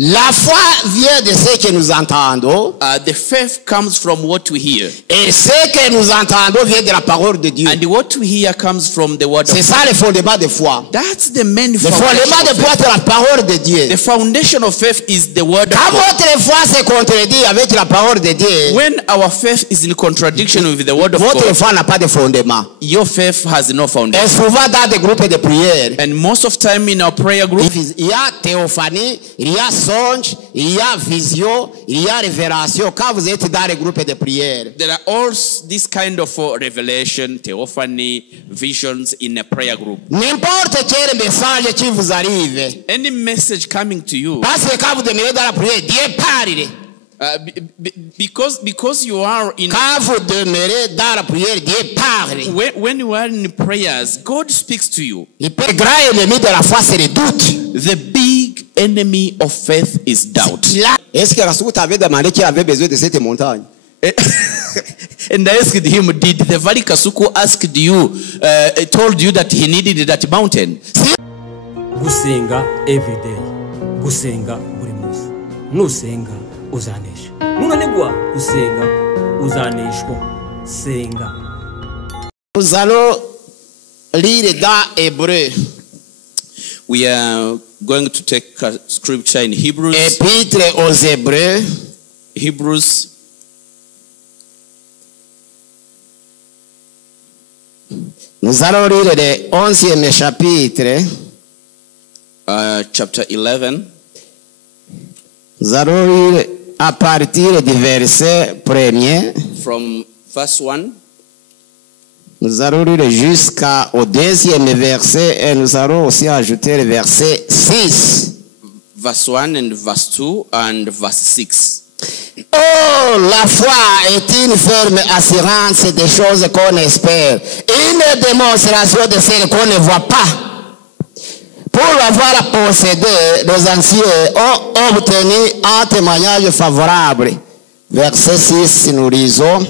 La foi vient de ce que nous entendons. The faith comes from what we hear. Et ce que nous entendons vient de la parole de Dieu. And what we hear comes from the word of God. C'est ça le fondement de foi. That's the main Le foundation. fondement de foi, c'est la parole de Dieu. The foundation of faith is the word of Quand God. votre foi se contredit avec la parole de Dieu, When our faith is in contradiction with the word of votre God, foi n'a pas de fondement. your faith has no Et foundation. souvent dans des groupes de prière, And most of time in our prayer group, il y a théophanie, il y a songe, il y a vision, il y a révélation. Quand vous êtes dans les groupes de prière, there are all this kind of revelation, theophany, visions in a prayer group. n'importe quel message qui vous arrive, Any message coming to you, parce que quand vous demeurez dans la prière, Dieu parle. because you are in, Quand vous demeurez dans la prière, Dieu parle. when you are in prayers, God speaks to you. Le plus grand ennemi de la foi, c'est le doute. The big enemy of faith is doubt. Est-ce que Rasoul t'avait demandé qui avait besoin de cette montagne? And I asked him, did the Vali Kasuku asked you, told you that he needed that mountain? Gusenga every day. Gusenga buri munsi. Nusenga uzanesha. Nunanigwa gusenga uzaneshwa. Senga. Nous allons lire dans Hébreu. We are going to take a scripture in Hebrews. Épître aux Hébreux. Hebrews. Nous allons lire le 11e chapitre. Chapter 11. Nous allons lire à partir du verset 1er. From verse 1. Nous allons lire jusqu'au 2e verset et nous allons aussi ajouter le verset 6. Verse 1 and verse 2 and verse 6. Oh, la foi est une ferme assurance des choses qu'on espère, une démonstration de celles qu'on ne voit pas. Pour l'avoir possédé, les anciens ont obtenu un témoignage favorable. Verset 6, nous lisons.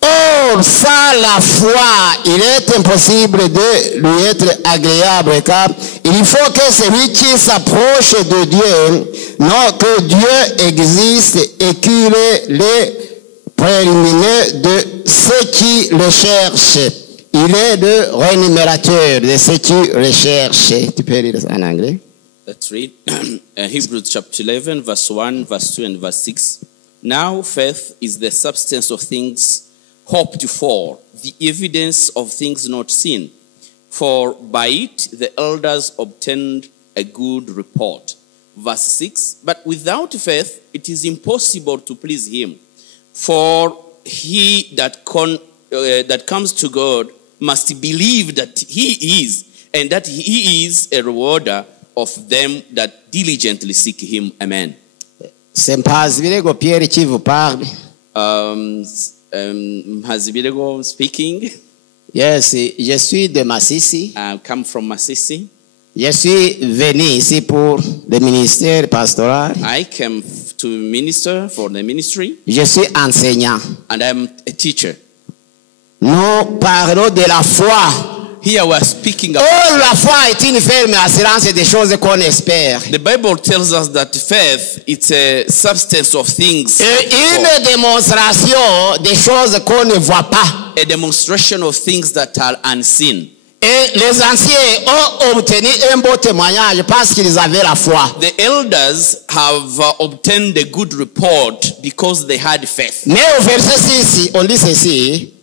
Or, sans la foi, il est impossible de lui être agréable, car il faut que celui qui s'approche de Dieu, non que Dieu existe et qu'il est le préliminaire de ceux qui le cherchent. Il est le rémunérateur de ceux qui le cherchent. Tu peux lire en anglais? Let's read Hebrews chapter 11, verse 1, verse 2, and verse 6. Now faith is the substance of things hoped for, the evidence of things not seen. For by it the elders obtained a good report. Verse 6, but without faith it is impossible to please him. For he that comes to God must believe that he is, and that he is a rewarder of them that diligently seek him. Amen. C'est MPAZIBIREGO Pierre qui vous parle. MPAZIBIREGO speaking. Yes, je suis de Massissi. I come from Masisi. Je suis venu ici pour le ministère pastoral. I came to minister for the ministry. Je suis enseignant. And I'm a teacher. Nous parlons de la foi. Here we are speaking about. Oh, la foi est une ferme assurance des choses qu'on espère. The Bible tells us that faith it's a substance of things. Et une démonstration des choses qu'on ne voit pas. A demonstration of things that are unseen. Et les anciens ont obtenu un beau témoignage parce qu'ils avaient la foi. The elders have obtained a good report because they had faith. Mais au verset 6, on dit ceci.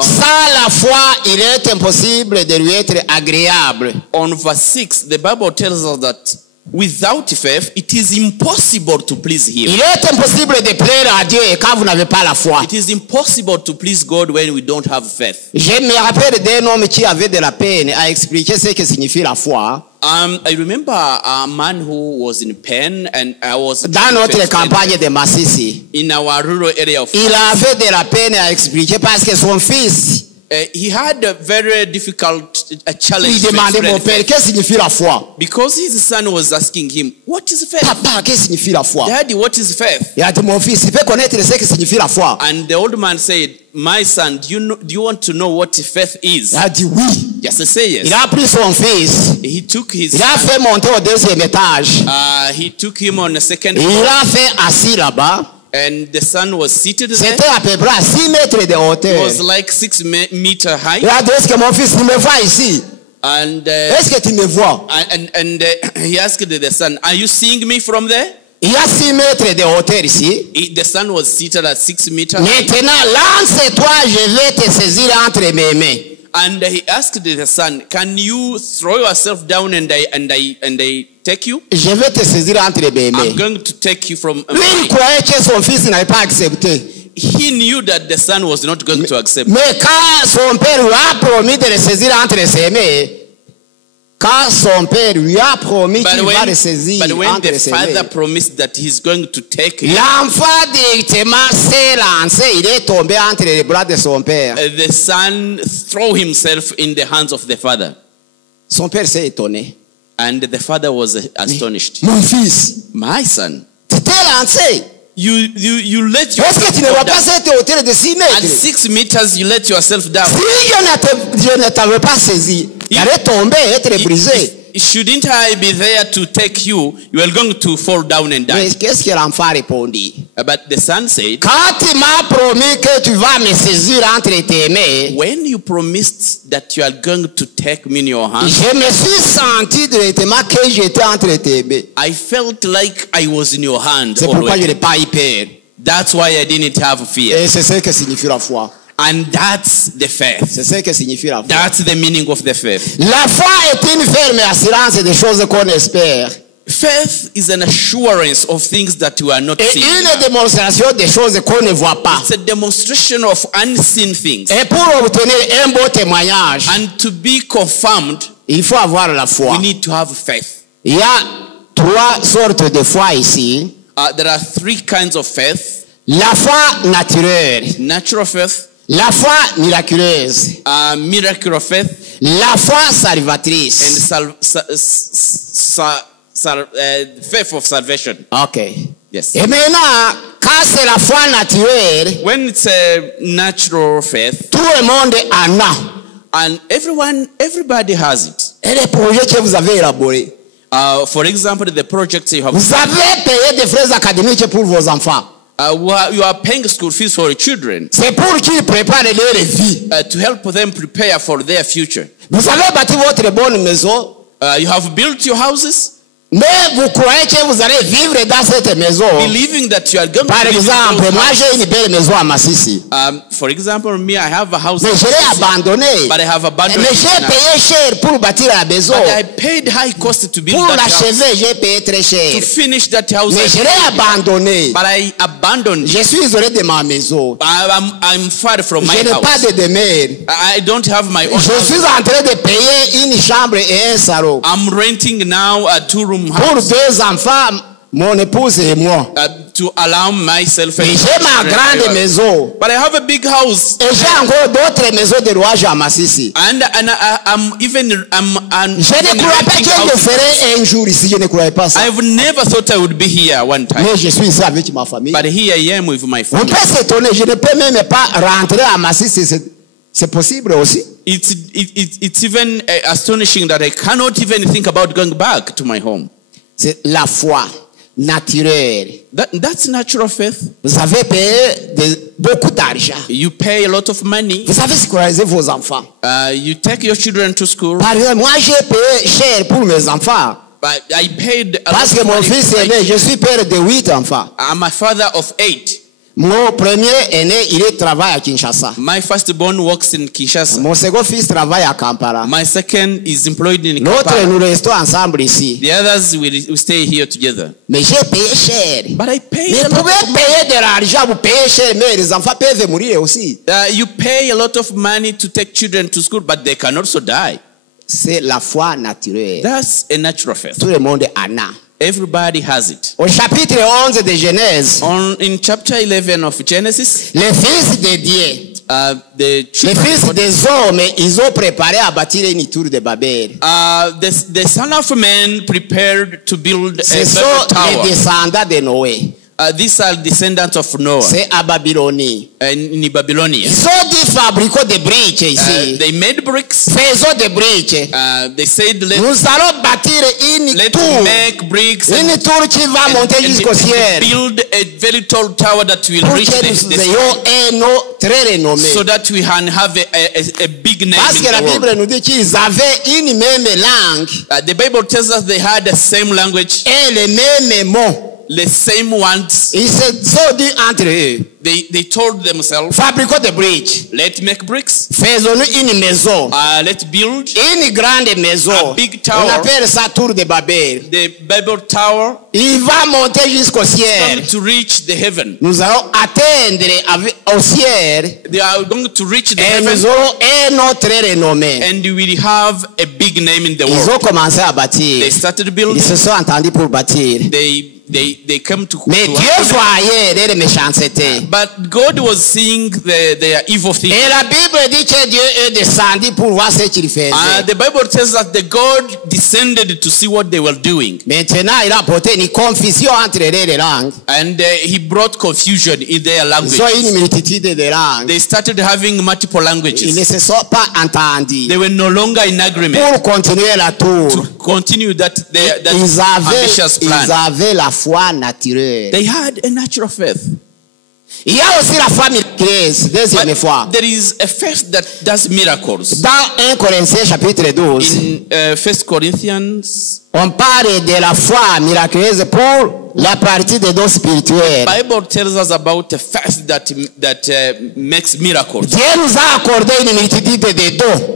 Sans la foi, il est impossible de lui être agréable. On verse 6, the Bible tells us that without faith, it is impossible to please him. Il est impossible de plaire à Dieu quand vous n'avez pas la foi. It is impossible to please God when we don't have faith. Je me rappelle d'un homme qui avait de la peine à expliquer ce que signifie la foi. I remember a man who was in pain, and I was dans notre campagne de Massissi. In our rural area of il avait de la peine à expliquer parce que son fils he had a very difficult challenge Il to demandait, explain mon père, faith. qu'est-ce que signifie la foi? Because his son was asking him, what is faith? Papa, qu'est-ce que signifie la foi? Daddy, what is faith? Il a dit, mon fils, tu peux connaître ce que signifie la foi? And the old man said, my son, do you want to know what faith is? Il a dit oui. Yes, I say yes. Il a pris son fils. He took his Il a son, fait monter au deuxième étage. he took him on the second Il floor, l'a fait assis là-bas. and the son was seated there. C'était à peu près à 6 mètres de It hauteur. was like 6 meter high. Il a dit, est-ce que mon fils, tu me vois ici? And Est-ce que tu me vois? he asked the son, are you seeing me from there? Il y a 6 mètres de hauteur ici. The son was seated at 6 meter high. Maintenant, lance-toi, je vais te saisir entre mes mains. And he asked the son, can you throw yourself down and I take you? Je vais te saisir entre mes mains. I'm going to take you from Lui, il croyait que son fils n'avait pas accepté. He knew that the son was not going to accept. Mais quand son père lui a promis de le saisir entre ses mains, quand son père lui a promis qu'il va le saisir But when entre the ses father mains, promised that he's going to take him, l'enfant directement s'est lancé, il est tombé entre les bras de son père. the son threw himself in the hands of the father. Son père s'est étonné. And the father was astonished. Mon fils, My son, tu t'es lancé. you let Est-ce que tu ne yourself vois go pas down. cette hauteur de 6 At mètres? 6 meters, you let yourself down. Si je ne t'avais pas saisi, j'allais tomber, être brisé. Shouldn't I be there to take you? You are going to fall down and die. Mais qu'est-ce que l'enfant répondit? But the son said, Quand tu m'as promis que tu vas me saisir entre tes mains, when you promised that you are going to take me in your hands, je me suis senti directement que j'étais entre tes mains. I felt like I was in your hand C'est pourquoi je already. n'ai pas eu peur. That's why I didn't have fear. Et c'est ce que signifie la foi. And that's the faith. C'est ce que signifie la foi. That's the meaning of the faith. La foi est une ferme assurance des choses qu'on espère. Faith is an assurance of things that you are not Et seeing. une démonstration des choses qu'on ne voit pas. It's a demonstration of unseen things. Et pour obtenir un beau témoignage, And to be confirmed, il faut avoir la foi. we need to have faith. Il y a 3 sortes de foi ici. There are 3 kinds of faith. La foi naturelle, Natural faith, la foi miraculeuse, miracle faith, la foi and salvatrice. faith of salvation. Ok. Yes. Et maintenant, quand c'est la foi naturelle, When it's a natural faith, tout le monde en a. and everybody has it. Et les projets que vous avez élaborés. For example, the projects you have, Vous avez payé des frais académiques pour vos enfants. you are paying school fees for your children C'est pour qu'ils préparent leur vie. to help them prepare for their future. Vous avez bâti votre bonne maison, You have built your houses, mais vous croyez que vous allez vivre dans cette maison. believing that you are going Par to live in exemple, those moi houses. j'ai une belle maison à Massissi. For example, me, I have a house, Mais je l'ai abandonnée. but I have abandoned Mais it j'ai now. payé cher pour bâtir la maison. But I paid high cost to build Pour that house, l'achever, j'ai payé très cher. to finish that house. Mais je l'ai abandonné. But I abandoned it. Je suis isolé de ma maison. I'm far from my Je n'ai pas house. de demeure. I don't have my own Je house. suis en train de payer une chambre et un salon. I'm renting now a 2-room Pour house 2 enfants, mon épouse et moi. to allow myself. Et j'ai ma grande maison. But I have a big house. Et j'ai encore d'autres maisons de louage à Massissi. And I'm even Je ne crois pas renting que je houses. ferai un jour ici. Je ne croyais pas ça. I've never thought I would be here one time. Mais je suis ici avec ma famille. But here I am with my On family. peut s'étonner. Je ne peux même pas rentrer à Massissi. C'est possible aussi. It's even astonishing that I cannot even think about going back to my home. C'est la foi naturelle. That's natural faith. Vous avez payé beaucoup d'argent. You pay a lot of money. Vous avez scolarisé vos enfants. You take your children to school. Par exemple, moi j'ai payé cher pour mes enfants. But I paid a Parce lot que of mon money. fils est né, je suis père de 8 enfants. I'm a father of 8. Mon premier aîné, il travaille à Kinshasa. My firstborn works in Kinshasa. Mon second fils travaille à Kampala. My second is employed in L'autre, Kampala. nous restons ensemble ici. The others will stay here together. Mais j'ai payé cher. But I pay Mais a vous lot pouvez of money. payer de l'argent, vous payez cher, mais les enfants peuvent mourir aussi. You pay a lot of money to take children to school, but they can also die. C'est la foi naturelle. That's a natural faith. Tout le monde en a. Everybody has it. Au chapitre 11 de Genèse, In chapter 11 of Genesis, le Fils de Dieu the Les children fils des hommes, ils ont préparé à bâtir une tour de Babel. the son of man prepared to build a Ce sont Babel tower. les descendants de Noé. These are descendants of Noah C'est à Babylonie. in Babylonia. Ils ont dit fabriquons des briques ici. They made bricks. Faisons des briques. They said, Nous allons bâtir une let's tour. make bricks Une tour qui va monter jusqu'au ciel. build a very tall tower that will Pour reach que the nous ayons un nom très renommé. so that we can have a big name Parce in que la the world. Bible nous dit qu'ils avaient une même langue The Bible tells us they had the same language, et les mêmes mots. the same ones. Ils se sont dit entre eux, They told themselves, fabriquons des briques. let's make bricks. Faisons-nous une maison. Let's build Une grande maison. A big tower. On appelle ça tour de Babel. the Bible tower Il va monter jusqu'au ciel. to reach the heaven. Nous allons atteindre au ciel They are going to reach the et heaven, nous aurons un nom très renommé. and we will have a big name in the Ils world. ont commencé à bâtir. They started Ils building. se sont entendus pour bâtir. They come to. Mais to Dieu happen. voyait leur méchanceté. But God was seeing their evil things. Et la Bible dit que Dieu est descendu pour voir ce qu'il faisait. The Bible tells us that God descended to see what they were doing, Maintenant, il a apporté une confusion entre les langues. and He brought confusion in their Ils language. ont une multitude de langues. They started having multiple Ils ne languages. se sont pas entendus. They were no longer in agreement Pour continuer la tour, to continue that ils ambitious plan. avaient la foi naturelle. They had a natural faith. Il y a aussi la foi miraculeuse, deuxième fois. But there is a faith that does miracles. Dans 1 Corinthiens chapitre 12, In 1 Corinthians, on parle de la foi miraculeuse pour la partie des dons spirituels. Bible tells us about a faith that makes miracles. Dieu nous a accordé une multitude de dons.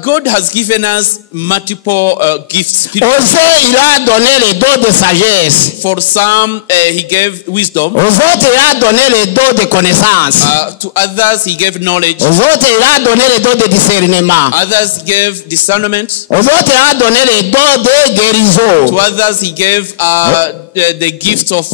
God has given us multiple gifts. Aux uns, il a donné les dons de sagesse. For some, He gave wisdom. Aux autres, il a donné les dons de connaissance. To others, He gave knowledge. Aux autres, il a donné les dons de discernement. Others gave discernment. Aux autres, il a donné les dons de guérison. To others, He gave the gift of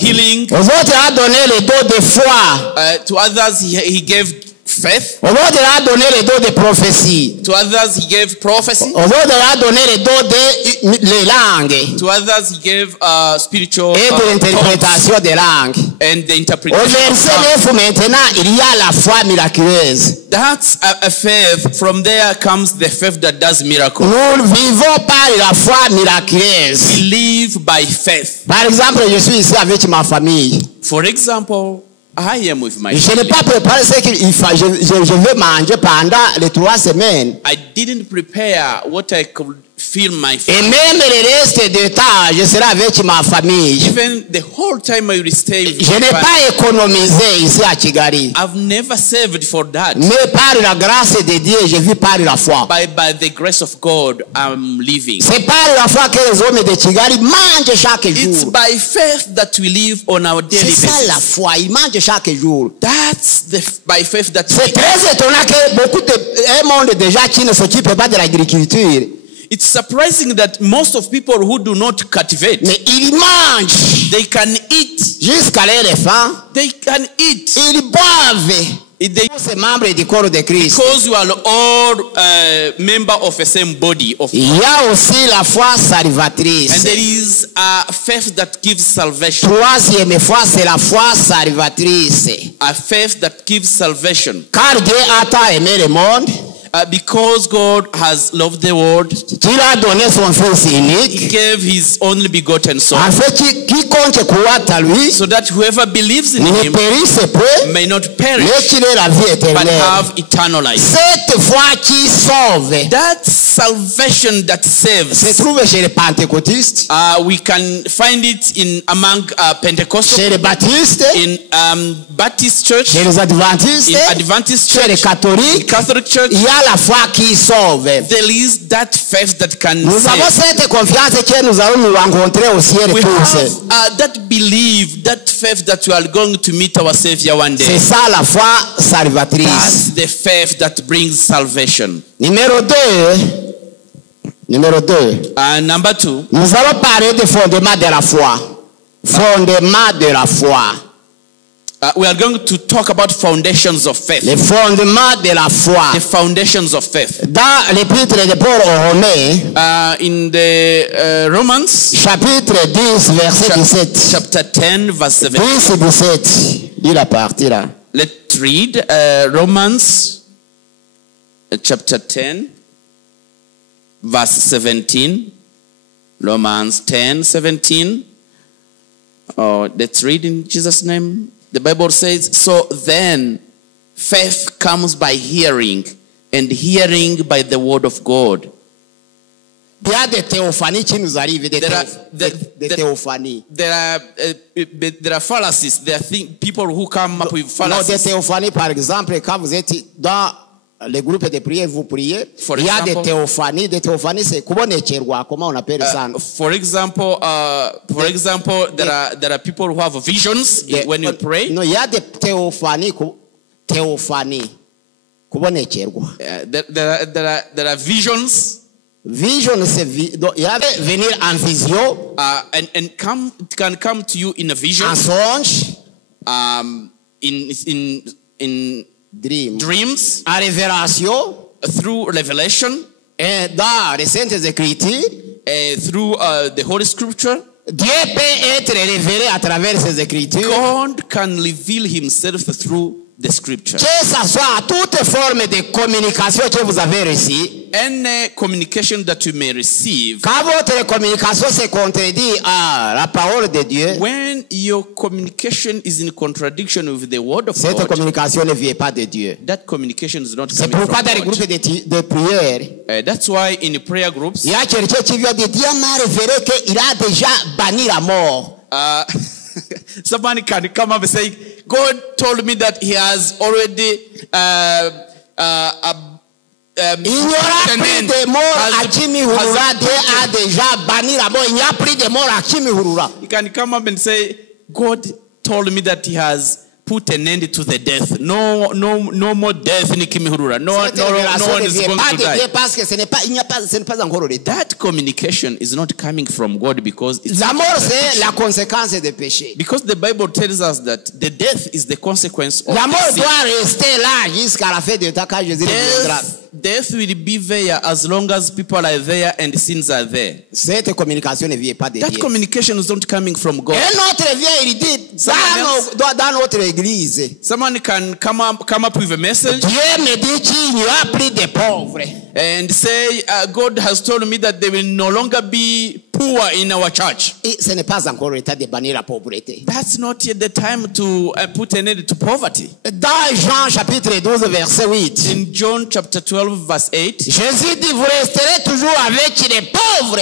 healing. Aux autres, il a donné les dons de foi. To others, He gave faith. Aux autres, il a donné les dons de prophétie. To others, He gave prophecy. Aux autres, il a donné les dons de les langues To others, He gave spiritual et de tongues l'interprétation des langues. and the Au interpretation of verset tongues. 9 maintenant, il y a la foi miraculeuse. That's a faith. From there comes the faith that does miracles. Nous vivons par la foi miraculeuse. We live by faith. Par exemple, je suis ici avec ma famille. For example, I am with my Je n'ai family. pas préparé ce qu'il faut. Je veux manger pendant les 3 semaines. I didn't prepare what I could fill my Et family. même le reste du temps, je serai avec ma famille. Even the whole time I will stay with Je my n'ai family. pas économisé ici à Kigali. I've never saved for that. Mais par la grâce de Dieu, je vis par la foi. By the grace of God, I'm living. C'est par la foi que les hommes de Kigali mangent chaque It's jour. by faith that we live on our daily C'est ça la basis. foi, ils mangent chaque jour. That's by faith that C'est très étonnant que beaucoup un monde déjà qui ne s'occupe pas de l'agriculture. it's surprising that most of people who do not cultivate, Mais ils mangent they can eat. jusqu'à leur faim. They can eat. Ils boivent. They, Tous ces membres du corps de Christ. because you are all member of the same body of Il y a aussi la foi salvatrice. and there is a faith that gives salvation. Troisième foi, c'est la foi salvatrice. A faith that gives salvation. Car Dieu a tant aimé le monde Because God has loved the world, qu'il a donné son Fils He unique, gave His only begotten Son, afin que quiconque croit à lui so that whoever believes in ne Him périsse point, may not mais perish, qu'il ait la vie but éternelle. have eternal life. Cette foi qui sauve That salvation that se saves, trouve chez les pentecôtistes, we can find it among Pentecostal, chez les baptistes, in Baptist church, chez les adventistes, in Adventist chez les church, catholiques. Catholic church. Il y a la foi qui sauve. There is that faith that can Nous avons save. cette confiance que nous allons nous rencontrer au ciel We tous. have that belief, that faith that we are going to meet our Savior one C'est day. ça la foi salvatrice. That's the faith that brings salvation. Numéro 2. Number 2, Nous allons parler des fondements de la foi. Fondements de la foi. We are going to talk about foundations of faith. Les fondements de la foi. The foundations of faith. Dans l'épître de Paul aux Romains, In the Romans, chapitre 10, verset 17. chapter 10, verse 7. 10 17. Lis la partie là. Let's read Romans chapter 10, verse 17. Romans 10, 17. Oh, let's read in Jesus' name. The Bible says, so then faith comes by hearing, and hearing by the word of God. Il y a des théophanies qui nous arrivent, des théophanies. There are fallacies. There are people who come up with Non, des fallacies. théophanies, par exemple, quand vous êtes dans les groupes de prière, vous priez. For Il y a des example, théophanies. Des théophanies, c'est comment on appelle ça? For example, there are people who have visions when you pray. Non, il y a des théophanies. Théophanie. Kubonekerwa. There are visions. Vision, c'est il y a venir en vision, And it can come to you in a vision, en songe, in dream, dreams, en révélation, through revelation, et dans les Saintes Écritures. through the Holy Scripture. Dieu peut être révélé à travers ces Écritures. God can reveal Himself through the Scripture. Que ça soit toute forme de communication que vous avez reçue. Any communication that you may receive, Quand votre communication se contredit à la parole de Dieu, when your communication is in contradiction with the Word of cette God, communication ne vient pas de Dieu. that communication is not C'est coming pourquoi from dans les God. groupes de prière, That's why in the prayer groups, il y a quelqu'un qui vient de Dieu m'a révélé qu'il a déjà banni la mort. somebody can come up and say, God told me that He has already Il n'y aura plus de mort à Kimihurura. Dieu a déjà banni la mort. Il n'y a plus de mort à Kimihurura. He can come up and say, God told me that He has put an end to the death. No more death in Kimihurura. No one is going to die. Parce que ce n'est pas encore le temps. That communication is not coming from God because it's La mort, c'est la conséquence des péchés. because the Bible tells us that the death is the consequence of La mort the sin. doit rester là jusqu'à la fin du temps quand Jésus reviendra. Death will be there as long as people are there and sins are there. Cette communication ne vient pas de That Dieu. communication is not coming from God. Et notre vieil, il dit dans notre église, Someone can come up with a message Dieu me dit qu'il n'y aura plus de pauvres. and say, God has told me that there will no longer be poor in our church. Et ce n'est pas encore le temps de bannir la pauvreté. That's not yet the time to put an end to poverty. Dans Jean chapitre 12, verset 8, In John chapter 12, verse 8, Jésus dit, vous resterez toujours avec les pauvres.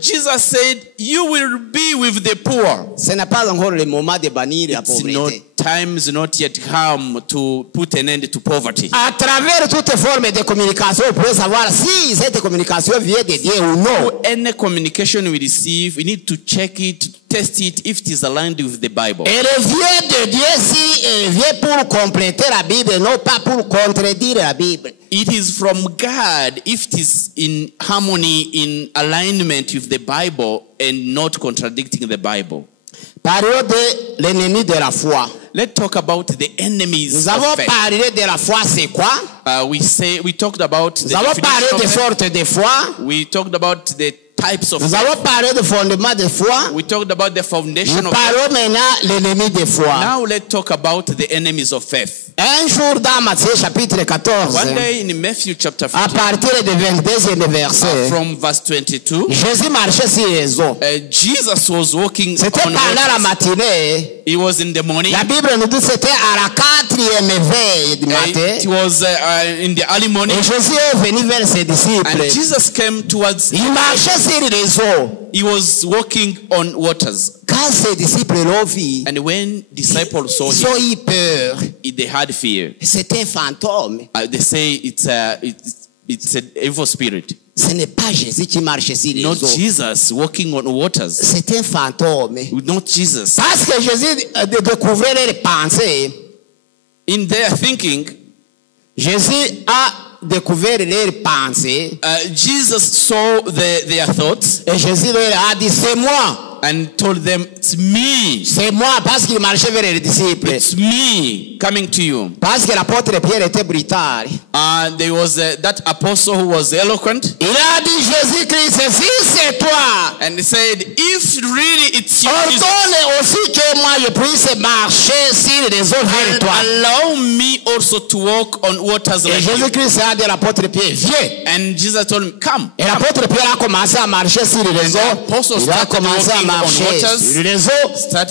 Jesus said, you will be with the poor. Ce n'est pas encore le moment de bannir la pauvreté. Time is not yet come to put an end to poverty. À travers toute forme de communication, vous pouvez savoir si cette communication vient de Dieu ou non. Any communication we receive, we need to check it, test it, if it is aligned with the Bible. Elle vient de Dieu si elle vient pour compléter la Bible, non pas pour contredire la Bible. It is from God if it is in harmony, in alignment with the Bible and not contradicting the Bible. Parlons de l'ennemi de la foi. Let's talk about the enemies Nous avons of faith. parlé de la foi, c'est quoi? We talked about the Nous avons parlé definition des of faith. sortes de foi. We talked about the types of Nous faith. avons parlé de fondement de foi. We talked about the foundation Nous of faith. parlons maintenant de l'ennemi de foi. Now let's talk about the enemies of faith. Un jour dans Matthieu chapitre 14, One day in Matthew chapter à 15, partir du 22e verset, from verse 22, Jésus marchait sur les eaux. Jesus was walking C'était on pendant la waters. matinée. It was in the morning. La Bible nous dit que c'était à la 4e veille du matin. It was in the early morning. Et Jésus est venu vers ses disciples. And Jesus came towards, Il marchait sur les eaux. he was walking on waters. Quand ses disciples l'ont vu, And when disciples saw ils ont him, eu peur. they had fear. C'était un fantôme. They say it's an evil spirit. Ce n'est pas Jésus qui marchait sur les Not eaux. Jesus walking on waters. C'est un fantôme. Not Jesus. Parce que Jésus découvrait les pensées. In their thinking, Jésus a découvert leurs pensées. Jesus saw their thoughts. Et Jésus leur a dit, c'est moi. and told them, it's me. C'est moi, parce qu'il marchait vers les disciples. It's me coming to you. Parce que l'apôtre Pierre était brutal. There was that apostle who was eloquent. Il a dit, Jésus-Christ, si c'est toi, And he said, if really it's you, Jesus, ordonne aussi que moi je puisse marcher sur les eaux vers toi. allow me also to walk on waters Et like you. Jésus-Christ a dit à l'apôtre Pierre, viens. And Jesus told him, come. Et l'apôtre Pierre a commencé à marcher sur les eaux. Il a commencé à marcher sur les eaux.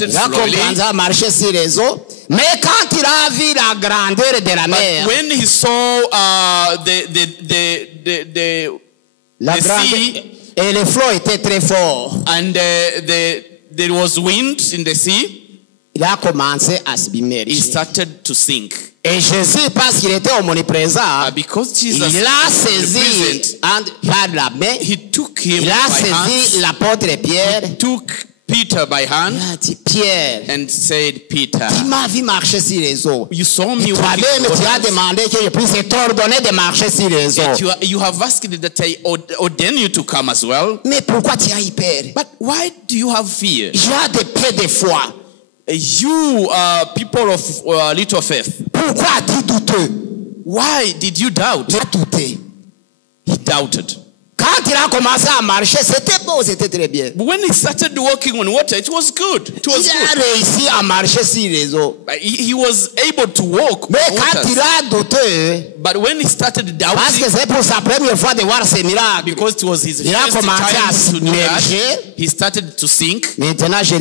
Il a commencé à marcher sur les eaux. Mais quand il a vu la grandeur de la mer, When he saw la the grandeur, sea, et les flots étaient très forts, and there was wind in the sea, il a commencé à se he submerger. started to sink. Et Jésus, parce qu'il était omniprésent, Because Jesus il a was saisi present, par la main, he took him il a by saisi hands, l'apôtre Pierre. took Peter by hand, Il a dit, Pierre, and said, Peter, tu m'as vu marcher sur les eaux. you saw me walking Toi-même, on tu as waters. demandé que je puisse t'ordonner de marcher sur les eaux. And you have asked that I ordain you to come as well. Mais pourquoi tu as eu peur? But why do you have fear? J'ai des peu de foi. You are people of little faith. Pourquoi as-tu douté? Why did you doubt? J'ai douté. He doubted. Quand il a commencé à marcher, c'était beau, c'était très bien. But when he started walking on water, it was good. It was Il a good. réussi à marcher sur les eaux. He was able to walk Mais on quand il waters. a douté, But when he started parce que doubting, c'est pour sa première fois de voir ces miracles, because it was his il a first commencé à time to do that, submerger. he started to sink. Maintenant, je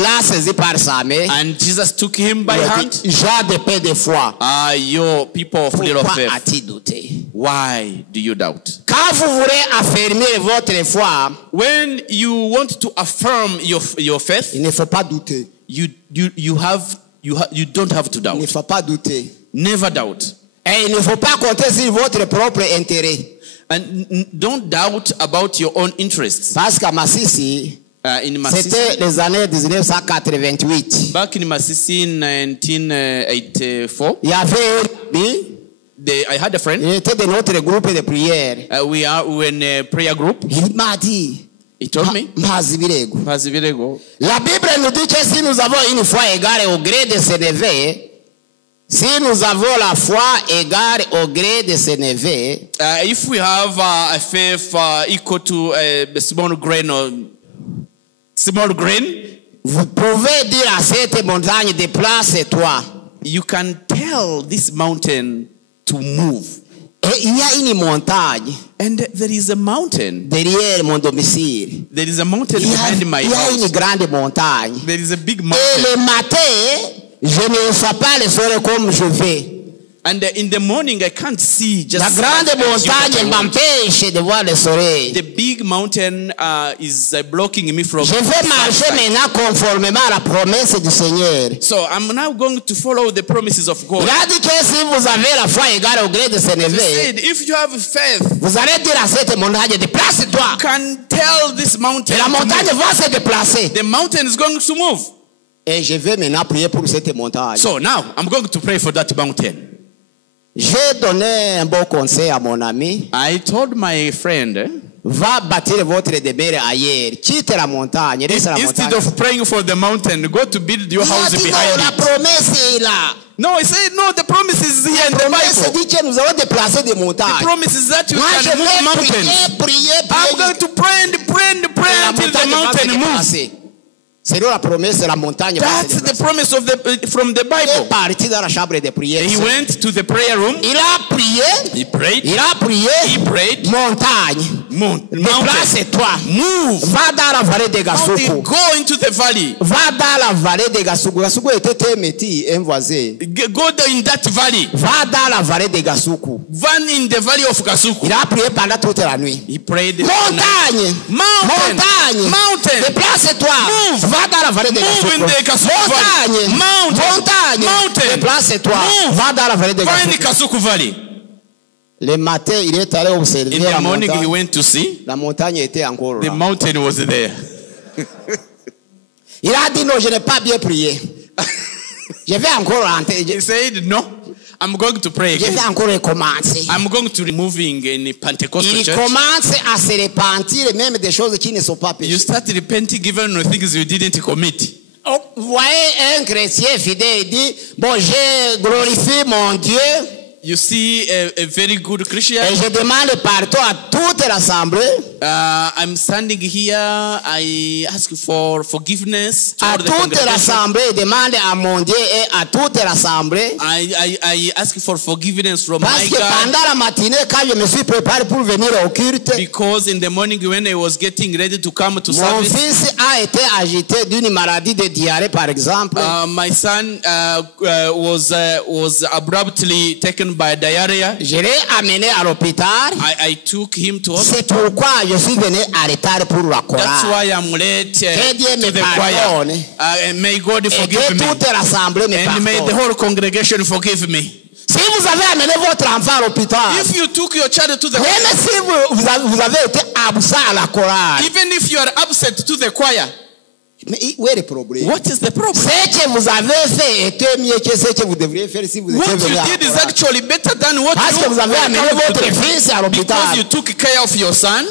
l'a saisi par sa main. And Jesus took him by Il a hand. dit, j'ai des peu de foi. Your people of little Pourquoi faith. as-tu douté? Why do you doubt? Quand vous voulez affirmer votre foi, When you want to affirm your faith, il ne faut pas douter. you don't have to Il ne doubt. faut pas douter. Never doubt. Et il ne faut pas compter sur votre propre intérêt. And don't doubt about your own interests. Parce qu'à Massissi, In Masisi, c'était les années 1988. back in Masisi in 1984, Il y avait lui, I had a friend. il était de notre groupe de prière. We were in a prayer group. Il m'a dit, He told me, MPAZIBIREGO. MPAZIBIREGO, La Bible nous dit que si nous avons une foi égale au gré de ses neveux, si nous avons la foi égale au gré de ses neveux, if we have a faith equal to a small grain or small grain, vous pouvez dire à cette montagne, déplace-toi. you can tell this mountain to move. Et il y a une montagne And there is a mountain. derrière mon domicile. There is a mountain behind my Il y a une house. grande montagne. There is a big Et mountain. le matin, je ne sais pas le soleil comme je vais. And in the morning, I can't see just La grande as you montagne can. m'empêche de voir le soleil. The big mountain is blocking me from Je vais marcher sunshine. maintenant conformément à la promesse du Seigneur. So I'm now going to follow the promises of God. Il a dit que si vous avez la foi égale au gré de ses He neveux, said, if you have faith, vous allez dire à cette montagne, déplace-toi. you can tell this mountain Et la to montagne move. va se déplacer. The mountain is going to move. Et je vais maintenant prier pour cette montagne. So now I'm going to pray for that mountain. J'ai donné un bon conseil à mon ami. I told my friend, Va bâtir votre demeure ailleurs. Quitte la montagne. Laisse la instead montagne. of praying for the mountain, go to build your Il a house dit non, behind la it. promesse est là. No, he said, no, the promise is here in La the promesse Bible. dit que nous allons déplacer des The montagnes. promise is that you Moi, je can move vais mountains. prier, I'm going prier. to pray and pray and pray La until the montagne va se mountain moves. déplacer. Selon la promesse, la montagne va se That's the déplacer. promise of from the Il est Bible. parti dans la chambre de prière. He went to the prayer room. Il a prié. He prayed. Il a prié. He prayed. Montagne. Mountain. Déplace-toi. Move. Va dans la vallée de How they Gasuku. go into the valley. Va dans la vallée de Gasuku. Gasuku était un métier, un voisin. Go there in that valley. Va dans la vallée de Gasuku. Van in the valley of Kasuku. Il a prié pendant toute la nuit. He prayed. Montagne. Mountain. Montagne. Mountain. Déplace-toi. Move. Va dans la vallée de Move Gasuku. in the Kasuku Montagne. valley. Mountain. Montagne. Mountain. Déplace-toi. Move. Va dans la vallée de Find the Gasuku. Kasuku valley. Le matin, il est allé observer In la the morning, he montagne. went to see. La montagne était encore The là. mountain was there. Il a dit non, je n'ai pas bien prié. Je vais encore rentrer. He said, no, I'm going to pray Je again. vais encore recommencer. I'm going to moving in Pentecostal Il church. commence à se repentir même des choses qui ne sont pas You péchées. start repenting even on things you didn't commit. Vous voyez un chrétien fidèle, il dit, bon, je glorifie mon Dieu You see a very good Christian. et je demande pardon à toute l'assemblée. I'm standing here. I ask for forgiveness to À all the toute congregation. l'assemblée, demande à mon Dieu et à toute l'assemblée. I ask for forgiveness from Parce my que God. pendant la matinée, quand je me suis préparé pour venir au culte, Because in the morning when I was getting ready to come to mon service, fils a été agité d'une maladie de diarrhée, par exemple. my son was abruptly taken by diarrhea. Je l'ai amené à l'hôpital. I took him to hospital. C'est pourquoi je suis venu en retard pour la That's chorale. why I'm late Que Dieu to me the choir. pardonne. May God Et que forgive me. toute l'assemblée me And may the pardonne. whole congregation forgive me. Si vous avez amené votre enfant à l'hôpital, If you took your child to the même si vous avez été absent à la chorale, even if you are upset to the choir, mais où est le problème? what is the problem? Ce que vous avez fait était mieux que ce que vous devriez faire si vous What étiez you venu à la did is chorale. actually better than what Parce que vous avez amené votre you fils à because l'hôpital. you took care of your son.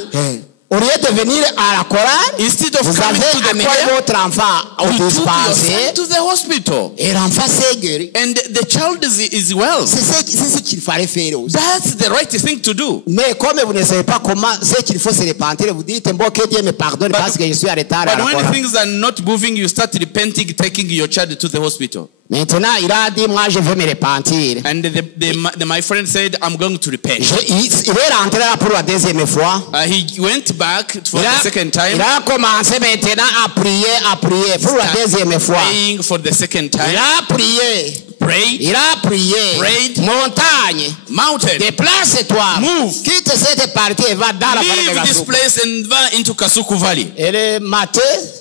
Au lieu de venir à la chorale, Instead of vous coming to avez the amené choir, votre enfant au you took your dispensaire son to the hospital. et l'enfant s'est guéri. And the child is well. C'est ce qu'il fallait faire aussi. That's the right thing to do. Mais comme vous ne savez pas comment c'est qu'il faut se repentir, vous dites bon, que Dieu me pardonne parce que je suis en retard à But la when chorale. things are not moving, you start repenting, taking your child to the hospital. Maintenant, il a dit moi je vais me repentir. And my friend said, I'm going to repent. Il est rentré là pour la deuxième fois. He went back for the second time, Il a commencé maintenant à prier pour la deuxième fois. praying for the second Il time. a prié. Prayed, Il a prié. Prayed. Montagne. mountain, Déplace-toi. Move. Quitte cette partie et va dans la vallée de leave this Gasuku. place and va into Kasuku Valley. Et le matin,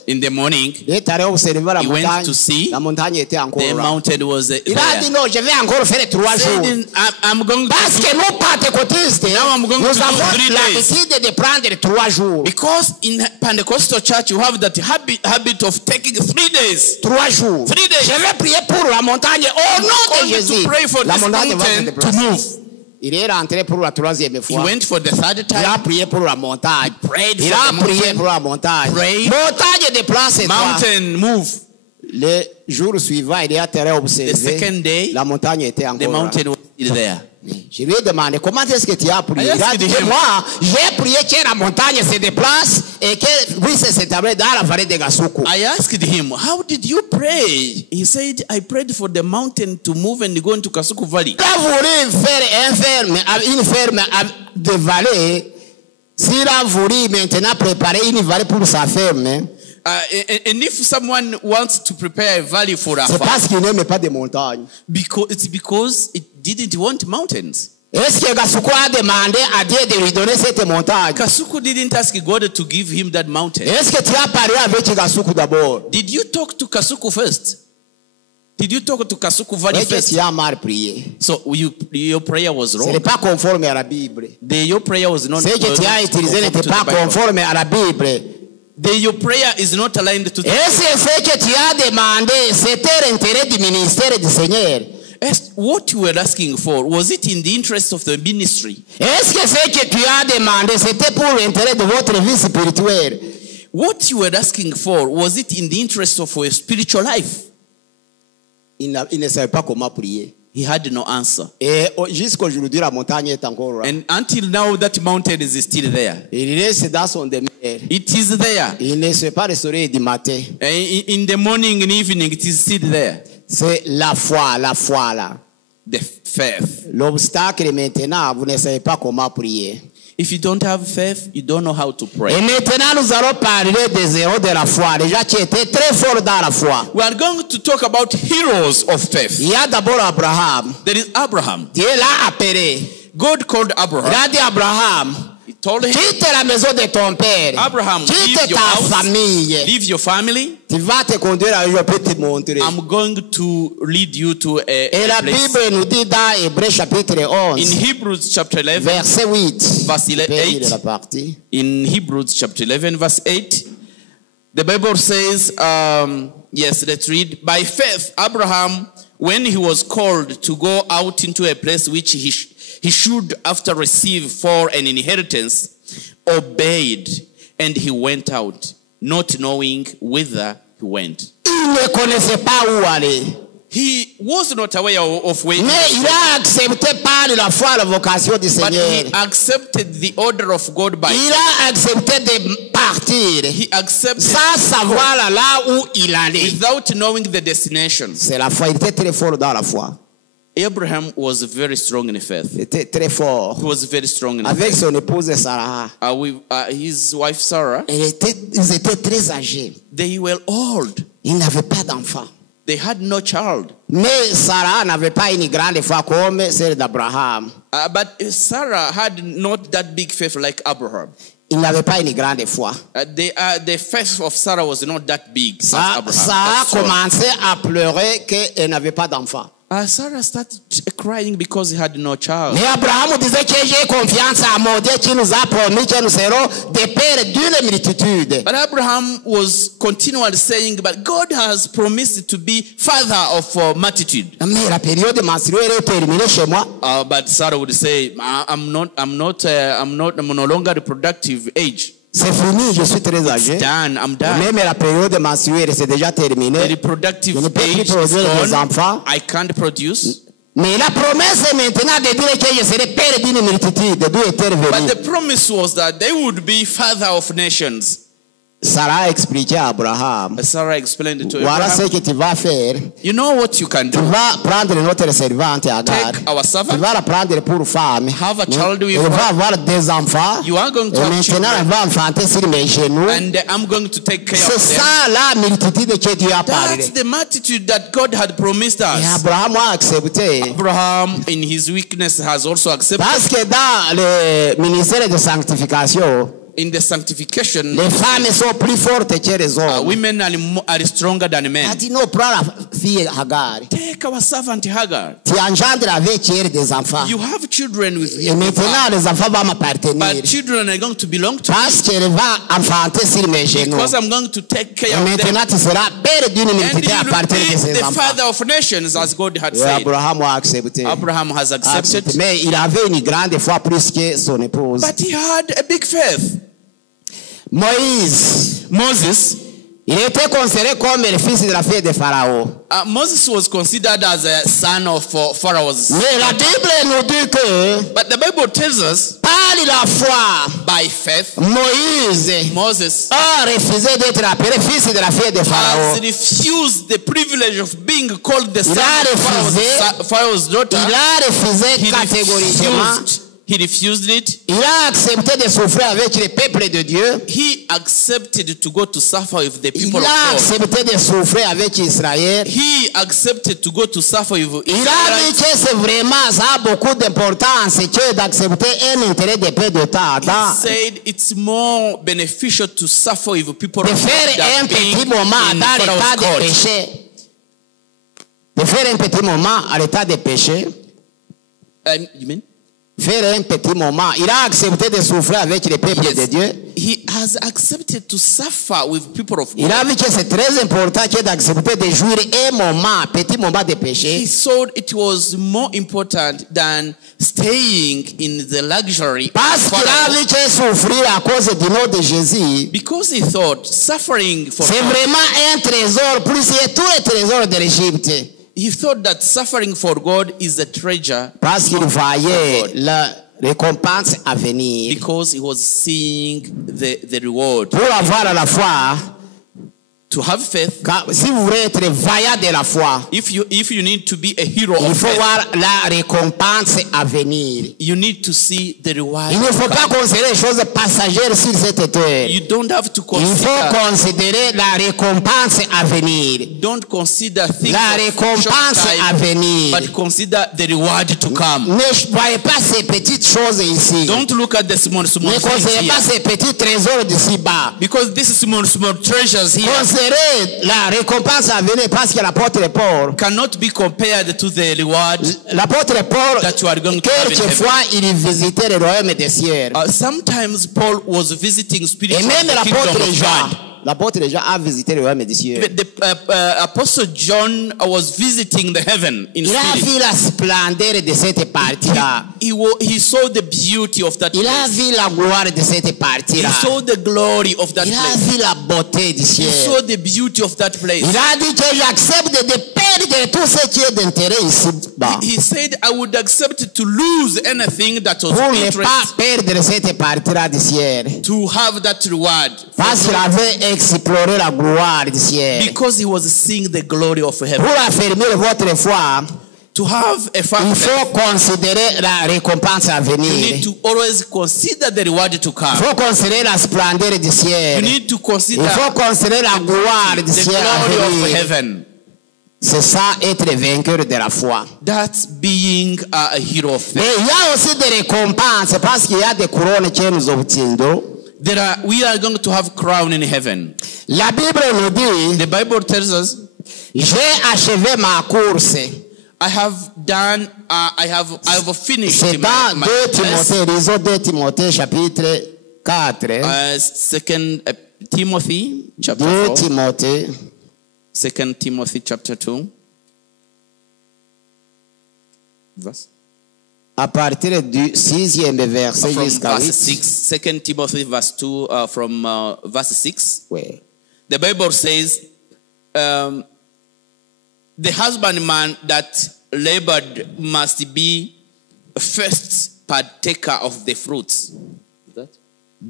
In the morning, il est allé observer la He went montagne. to see. La montagne était encore the là. mountain was Il a dit there. non, je vais encore faire 3 jours. Said, I'm going Parce to que nous, pentecôtistes, Now I'm going nous to do avons 3 days. l'habitude de prendre 3 jours. because in Pentecostal church you have that habit of taking 3 days. 3 jours. 3 days. Je vais prier pour la montagne au nom de Only Jésus. to pray for La this montagne va se mountain to déplacer. move. Il est rentré pour la 3e He fois. went for the third Il a time. prié pour la montagne. Prayed Il for a the prié mountain. pour la montagne. Prayed. Montagne déplace-toi. Mountain move. Le jour suivant, il est allé observer. The second day, La montagne était the encore là. mountain was still there. Je lui ai demandé comment est-ce que tu as prié. I Il a asked dit him. moi, j'ai prié que la montagne se déplace et que puisse s'établir dans la vallée de Gasuku. I asked him, how did you pray? He said, I prayed for the mountain to move and go into Kasuku Valley. Il a voulu faire une ferme de vallée. S'il a voulu maintenant préparer une vallée pour sa ferme, And if someone wants to prepare a valley for a c'est farm, parce qu'il n'aime pas de montagnes. because it didn't want mountains. Est-ce que Gasuku a demandé à Dieu de lui donner cette montagne? Kasuku didn't ask God to give him that mountain. Est-ce que tu as parlé avec Gasuku d'abord? Did you talk to Kasuku first? Did you talk to Kasuku Valley Est-ce que first? tu as mal prié? So your prayer was Ce wrong. n'est pas conforme à la Bible. Your prayer was not Ce que tu as utilisé n'était pas conforme à la Bible. Your prayer is not aligned to the Est-ce que ce que tu as demandé, c'était l'intérêt du ministère du Seigneur? What you were asking for, was it in the interest of the ministry? Est-ce que ce que tu as demandé, c'était pour l'intérêt de votre vie spirituelle? What you were asking for, was it in the interest of your spiritual life? Il ne savait pas comment prier. He had no answer. Et jusqu'aujourd'hui, la montagne est encore là. And until now, that mountain is still there. Il reste dans son demeure. It is there. Il ne se pas le soleil du matin. In the morning and evening, it is still there. C'est la foi là. The faith. L'obstacle maintenant, vous ne savez pas comment prier. If you don't have faith, you don't know how to Et pray. maintenant, nous allons parler des héros de la foi. Les gens qui étaient très forts dans la foi. We are going to talk about heroes of faith. Il y a d'abord Abraham. There is Abraham. Dieu l'a appelé. God called Il Abraham. a dit à Abraham, He told him, quitte la maison de ton père. Abraham, Quitte leave your ta house, famille. leave your family. Tu vas te conduire à je peux te montrer. I'm going to lead you to Et a la place. Bible nous dit dans Hébreux chapitre In 11, Hebrews chapter 11, verset 8. verse Pays de 8. la partie. In Hebrews chapter 11, verse 8, The Bible says, yes, let's read. By faith, Abraham, when he was called to go out into a place which he should after receive for an inheritance, obeyed, and he went out, not knowing whither he went. Il ne connaissait pas où aller. He was not aware of where he Mais il a accepté par la foi la vocation du but Seigneur. he accepted the order of God by Il a accepté de partir he accepted sans savoir là où il allait. without knowing the destination. C'est la foi. Il était très fort dans la foi. Abraham was very strong in faith. Il était très fort. He was very strong in Avec faith. son épouse Sarah. His wife Sarah, Ils étaient très âgés. they were old. Ils n'avaient pas d'enfant. They had no child. Mais Sarah n'avait pas une grande foi comme celle d'Abraham. But Sarah had not that big faith like Abraham. Il n'avait pas une grande foi. The faith of Sarah was not that big as Abraham. Sarah commençait à pleurer qu'elle n'avait pas d'enfant. Sarah started crying because he had no child. Mais Abraham disait que j'ai confiance à mon Dieu qui nous a promis que nous serons des pères d'une multitude. But Abraham was continually saying, but God has promised to be father of multitude. Mais la période menstruelle est terminée chez moi. But Sarah would say, I'm no longer reproductive age. C'est fini, je suis très âgé. I'm done. Même la période menstruelle c'est déjà terminé. The reproductive Je ne peux plus age is produire des gone. enfants. I can't produce. Mais la promesse est maintenant de dire que je serai père d'une multitude. D'où est-elle But venue? the promise was that they would be father of nations. Sarah expliquait à Abraham. Sarah explained to Voilà ce Abraham, que tu vas faire. you know what you can Tu do? vas prendre notre servante Agar. Take our Tu servant, vas la prendre pour femme. have a child with Elle va her. avoir des enfants. You are going to Et have maintenant, elle children. va enfanter sur mes genoux. And I'm going to take care C'est of them. ça la multitude que Dieu a parlé. That's the multitude that God had promised Et us. Abraham a accepté. Abraham, in his weakness, has also accepted. Parce que dans le ministère de sanctification, In the sanctification, les femmes sont plus fortes que les hommes. women are stronger than Il a men. dit non, prends la fille Hagar. Take our servant Hagar. Tu engendres avec elle des enfants. You have children with Et him. maintenant, les enfants vont m'appartenir. But children are going to belong to me Parce qu'elle va enfanter sur mes genoux. because I'm going to take care Et of them. maintenant, tu seras père d'une And multitude à you partir will de be ces the enfants. father of nations, as God had Et said. Abraham a accepté. Abraham has accepted. Mais il avait une grande foi plus que son épouse. But he had a big faith. Moses, il était considéré comme le fils de la fille de Pharaon. Moses was considered as a son of Pharaoh's. Mais la Bible nous dit que But the Bible tells us, par la foi, by faith, Moïse Moses a refusé d'être appelé fils de la fille de Pharaon. has refused the privilege of being called the son a of Pharaoh's daughter. Il a refusé He catégoriquement. refused it. Il a accepté de souffrir avec le peuple de Dieu. He accepted to go to suffer with the people Il of a God. accepté de souffrir avec Israël. He accepted to go to suffer with Il a dit Israel. que c'est vraiment, ça a beaucoup d'importance que d'accepter un intérêt de peu de temps. He said it's more beneficial to suffer with people De of God faire un than being petit moment in dans l'état Pharaoh's de court. péché. De faire un petit moment à l'état de péché. You mean? Faire un petit moment. Il a accepté de souffrir avec le peuple Yes. de Dieu. He has accepted to suffer with people of Il God. a vu que c'est très important que d'accepter de jouir un moment, petit moment de He péché. thought it was more important than staying in the luxury Parce of qu'il a Pharaoh. vu que souffrir à cause du nom de Jésus, Because he thought suffering for c'est God, vraiment un trésor, plus que tous les trésors de l'Égypte. he thought that suffering for God is a treasure Parce qu'il voyait la récompense à venir. because he was seeing the reward. Pour avoir la foi, To have faith, si vous voulez être vaillant de la foi, if you need to be a hero il of faut faith, voir la récompense à venir. you need to see the reward. Il ne faut pas considérer les choses passagères sur cette terre. You don't have to Il faut consider. considérer la récompense à venir. Don't consider things La of récompense short à time, venir. but consider the reward to come. Ne voyez pas ces petites choses ici. Don't look at the small Ne things considérez pas here, ces petits trésors d'ici bas. because these small treasures here Considérez la récompense à venir parce que l'apôtre Paul, cannot be compared to the reward. l'apôtre Paul, That you are going to have in quelquefois, il visitait le royaume des cieux. Sometimes Paul was visiting Et spiritual même the kingdom l'apôtre of Jean, God. l'apôtre Jean a visité le royaume des cieux. The Apostle John was visiting the heaven in Il a spirit. vu la splendeur de cette partie-là. He saw the beauty of that Il a place. vu la gloire de cette He partie-là. saw the glory of that Il a place. vu la beauté du He ciel. saw the beauty of that place. Il a dit que j'accepte de perdre tout ce qui est d'intérêt ici-bas. He said, I would accept to lose anything that was Pour of ne interest, pas perdre cette partie-là du ciel. to have that reward. Parce qu'il avait exploré la gloire du ciel. Because he was seeing the glory of heaven. Pour affirmer votre foi, To have a il fact, faut considérer la récompense à you venir. need to always consider the reward to Il come. faut considérer la splendeur du You ciel. need to consider Il faut considérer la gloire du the ciel à glory of venir. heaven. C'est ça, être vainqueur de la foi. That's being a hero of Mais faith. il y a aussi des récompenses parce qu'il y a des couronnes que nous obtiendrons. We are going to have crown in heaven. La Bible nous dit, The Bible tells us, j'ai achevé ma course. I have finished C'est my dans 2 race. Timothée, lisons 2 Timothée chapitre 4. Second Timothy chapter 2 4. Timothée, 2 Timothy chapter 2. Verse. à partir du 6e verset From jusqu'à verse 8. 6. 2 Timothy verse 2 from verse 6. Oui. The Bible says, the husbandman that labored must be first partaker of the fruits. Is that?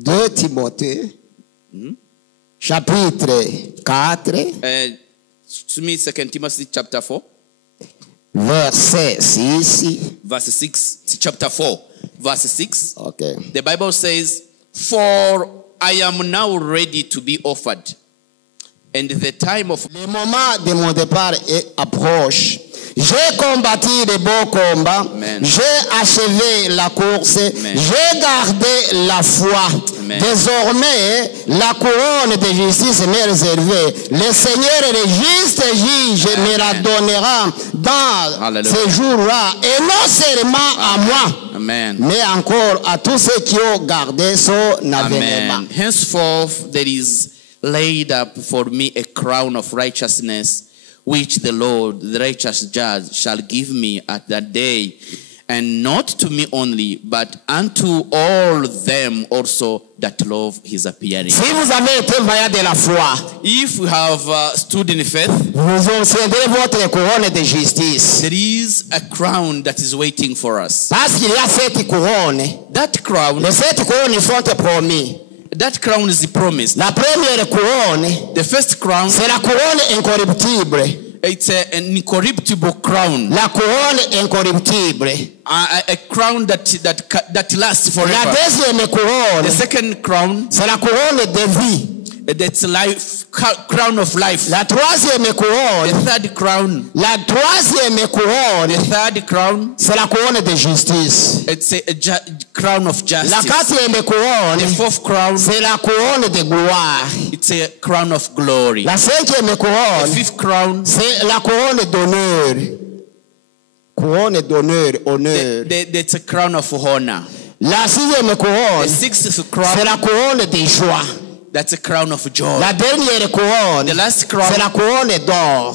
2 Timothée, chapitre 4, To me, 2 Timothy chapter 4, verset 6. verse 6, chapter 4, verse 6. Okay. The Bible says, for I am now ready to be offered, and the time of Le moment de mon départ approche. J'ai combattu le bon combat. Amen. J'ai achevé la course. Amen. J'ai gardé la foi. Amen. Désormais, la couronne de justice m'est réservée. Le Seigneur, le juste juge, me la donnera dans Hallelujah. ces jours-là. Et non seulement à moi, Amen. mais encore à tous ceux qui ont gardé son avènement. Amen. Henceforth there is laid up for me a crown of righteousness, which the Lord, the righteous judge, shall give me at that day, and not to me only, but unto all them also that love his appearing. Si vous avez été vaillant de la foi, If we have stood in faith, vous obtiendrez votre couronne de justice. there is a crown that is waiting for us. Parce qu'il y a 7 couronnes. That crown, Les 7 couronnes sont promis. that crown is promised. La première couronne, The first crown, c'est la couronne incorruptible. it's an incorruptible crown. La couronne incorruptible. A crown that lasts La forever. deuxième couronne, The second crown, c'est la couronne de vie. that's life, crown of life. La troisième The couronne, third crown, la troisième couronne, the third crown, c'est la couronne de justice. it's a crown of La justice. quatrième couronne, The fourth crown, c'est la couronne de gloire. it's a crown of glory. La cinquième The couronne, fifth crown, c'est la couronne d'honneur. Couronne d'honneur, honneur. that's a crown of honor. La sixième The couronne, sixth c'est crown, la couronne de joie. that's a crown of joy. La dernière couronne, The last c'est crown, la couronne d'or.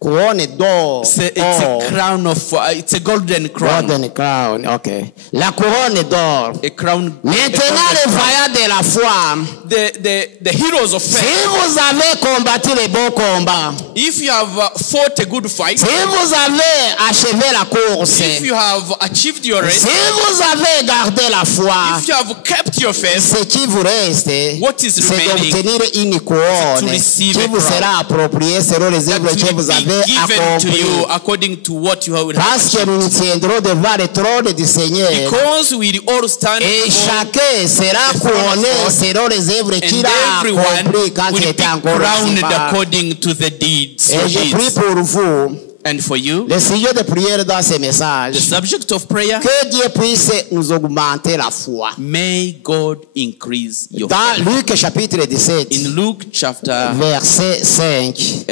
Couronne d'or. it's a Or. crown of, it's a golden crown. Golden crown, ok. La couronne d'or. A crown. Maintenant, les vaillants de la foi, The heroes of si faith. vous avez combattu le bon combat, If you have fought a good fight, si vous avez achevé la course, if you have achieved your race, si vous avez gardé la foi, if you have kept your faith, ce qui vous reste, what is c'est remaining d'obtenir une couronne to receive qui a vous crown sera appropriée selon les that œuvres que will vous be avez given to you accomplies. according to what you have Parce que nous nous tiendrons devant le trône du Seigneur. Because we all stand Et before, chacun sera the throne of couronné God, selon les œuvres qu'il and a everyone accomplies quand il will be était encore crowned ici-bas. according to the deeds. Et je prie pour vous, And for you, le sujet de prière dans ce the message, subject of prayer, que Dieu puisse nous augmenter la foi. may God increase your Dans faith. Luc chapitre 17, In Luke chapter verset 5,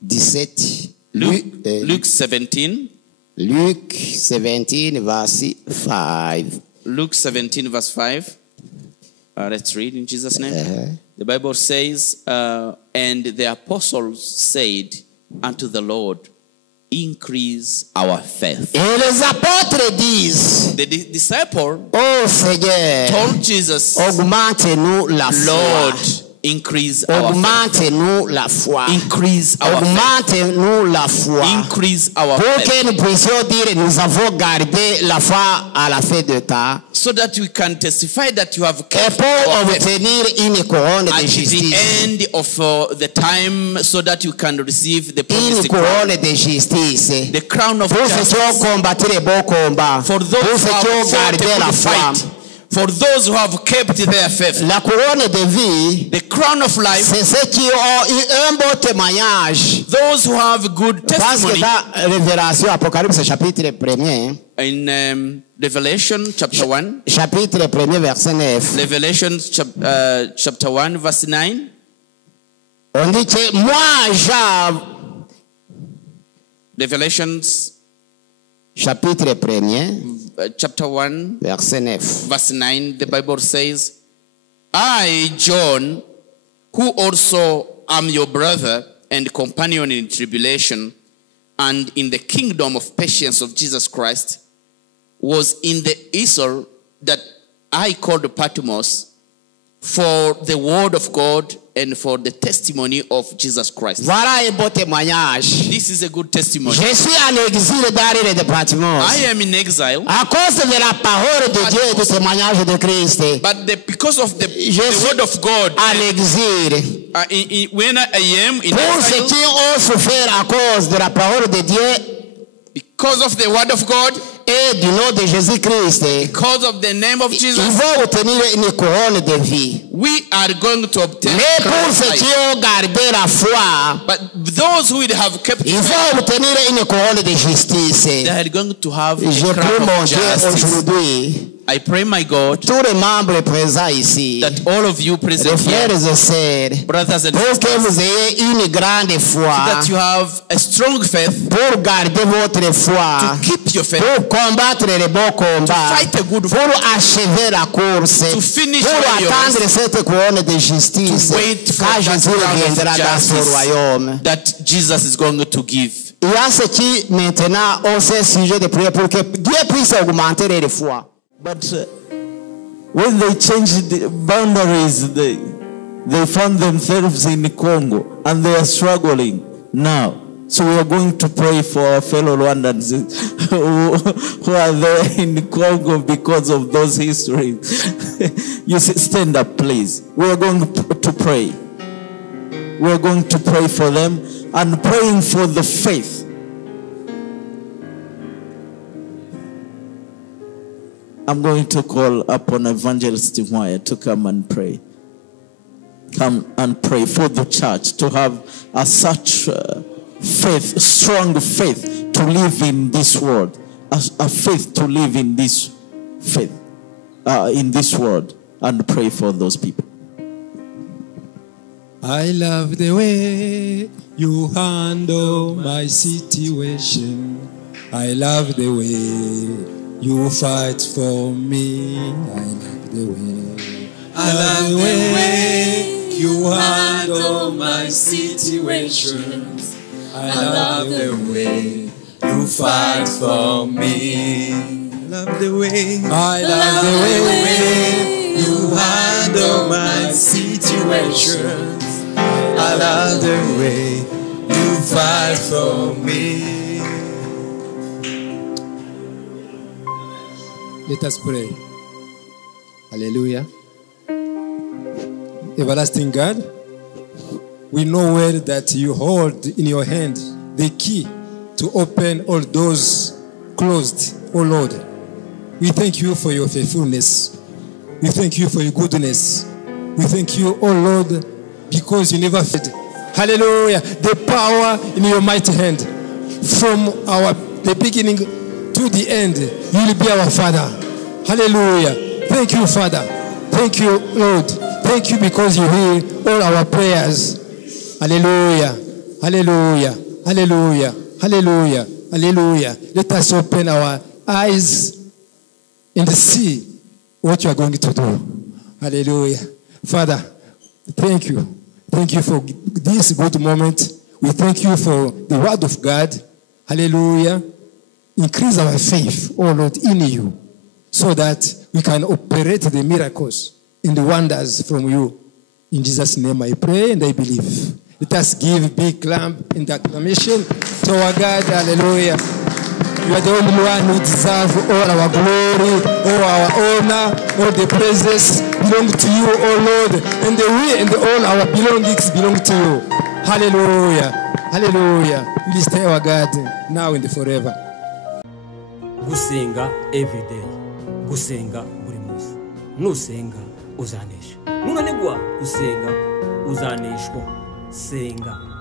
17. Luke 17, Luc 17, verset 5. Luke 17 verse 5. Let's read in Jesus' name. The Bible says, and the apostles said unto the Lord, increase our faith. Et les apôtres disent, The disciple oh Seigneur, told Jesus, augmente-nous la foi. Lord, increase our faith. Augmente-nous la foi. Increase our faith. Augmente-nous la foi. Increase our Pour faith. que nous puissions dire, nous avons gardé la foi à la fin de temps. So that we can testify that you have Et kept pour our faith obtenir une couronne de at the justice. end of the time, so that you can receive the Une promised crown. couronne de justice. The crown of Pour ceux qui ont justice. combattu les bons combats. For Pour those ceux who qui ont have fought gardé a la good foi. fight. For those who have kept their faith. La couronne de vie, The crown of life. c'est ceux qui ont eu un bon témoignage. Those who have good Parce que testimony. dans Révélation, Apocalypse chapitre 1er, In Revelation chapter 1. chapitre 1er, verset 9, Revelation chapter 1 verse 9. on dit que moi, Revelations chapitre 1er, chapter 1 verset 9. verse 9, the Bible says, I, John, who also am your brother and companion in tribulation and in the kingdom of patience of Jesus Christ, was in the Isle that I called Patmos for the word of God and for the testimony of Jesus Christ. Voilà un beau témoignage. This is a good testimony. Je suis en exil dans l'île de Patmos. I am in exile, À cause de la parole de Dieu et du témoignage de Christ. but because of the Je suis word of God, en exil. when I am in Pour ceux exile, qui ont souffert à cause de la parole de Dieu because of the word of God, et du nom de Jésus-Christ, because of the name of ils Jesus, vont obtenir une couronne de vie. we are going to obtain Mais crown pour of ceux qui life. ont gardé la foi, But those who will have kept ils faith, vont obtenir une couronne de justice. they are going to have Je a prie crown mon of Dieu justice. aujourd'hui, I pray, my God, tous les membres présents ici, that all of you les present frères here, et sœurs, brothers and pour que sisters, vous ayez une grande foi, that you have a strong faith pour garder votre foi, to keep your faith, pour combattre les bons combats, fight a good pour fight, achever la course, to finish pour well your attendre race, cette couronne de justice, to wait for quand that Jésus crown of reviendra dans son justice royaume. that Jesus is going to give. Il y a ceux qui maintenant ont ce sujet de prière pour que Dieu puisse augmenter leur foi. But when they changed the boundaries, they found themselves in Congo and they are struggling now. So we are going to pray for our fellow Rwandans who are there in Congo because of those histories. You see, stand up, please. We are going to pray. We are going to pray for them and praying for the faith. I'm going to call upon Evangelist Timwaya to come and pray. Come and pray for the church to have such faith, strong faith to live in this world, a faith to live in this faith, in this world, and pray for those people. I love the way you handle my situation. I love the way you fight for me. I love the way. I love the way you handle my situations. I love the way you fight for me. I love the way. I love the way you handle my situations. I love the way you fight for me. Let us pray. Hallelujah. Everlasting God, we know well that you hold in your hand the key to open all doors closed, oh Lord. We thank you for your faithfulness. We thank you for your goodness. We thank you, oh Lord, because you never failed. Hallelujah. The power in your mighty hand. From the beginning to the end, you will be our Father. Hallelujah. Thank you, Father. Thank you, Lord. Thank you because you hear all our prayers. Hallelujah. Hallelujah. Hallelujah. Hallelujah. Hallelujah. Let us open our eyes and see what you are going to do. Hallelujah. Father, thank you. Thank you for this good moment. We thank you for the word of God. Hallelujah. Increase our faith, oh Lord, in you, so that we can operate the miracles and the wonders from you. In Jesus' name I pray and I believe. Let us give big clap in the acclamation to our God. Hallelujah. You are the only one who deserves all our glory, all our honor, all the praises belong to you, oh Lord. And we and all our belongings belong to you. Hallelujah. Hallelujah. Please stay our God now and forever. Gusenga every day. Gusenga buri munsi. Nusenga uzanesha. Nunanigwa gusenga uzaneshwa. Senga.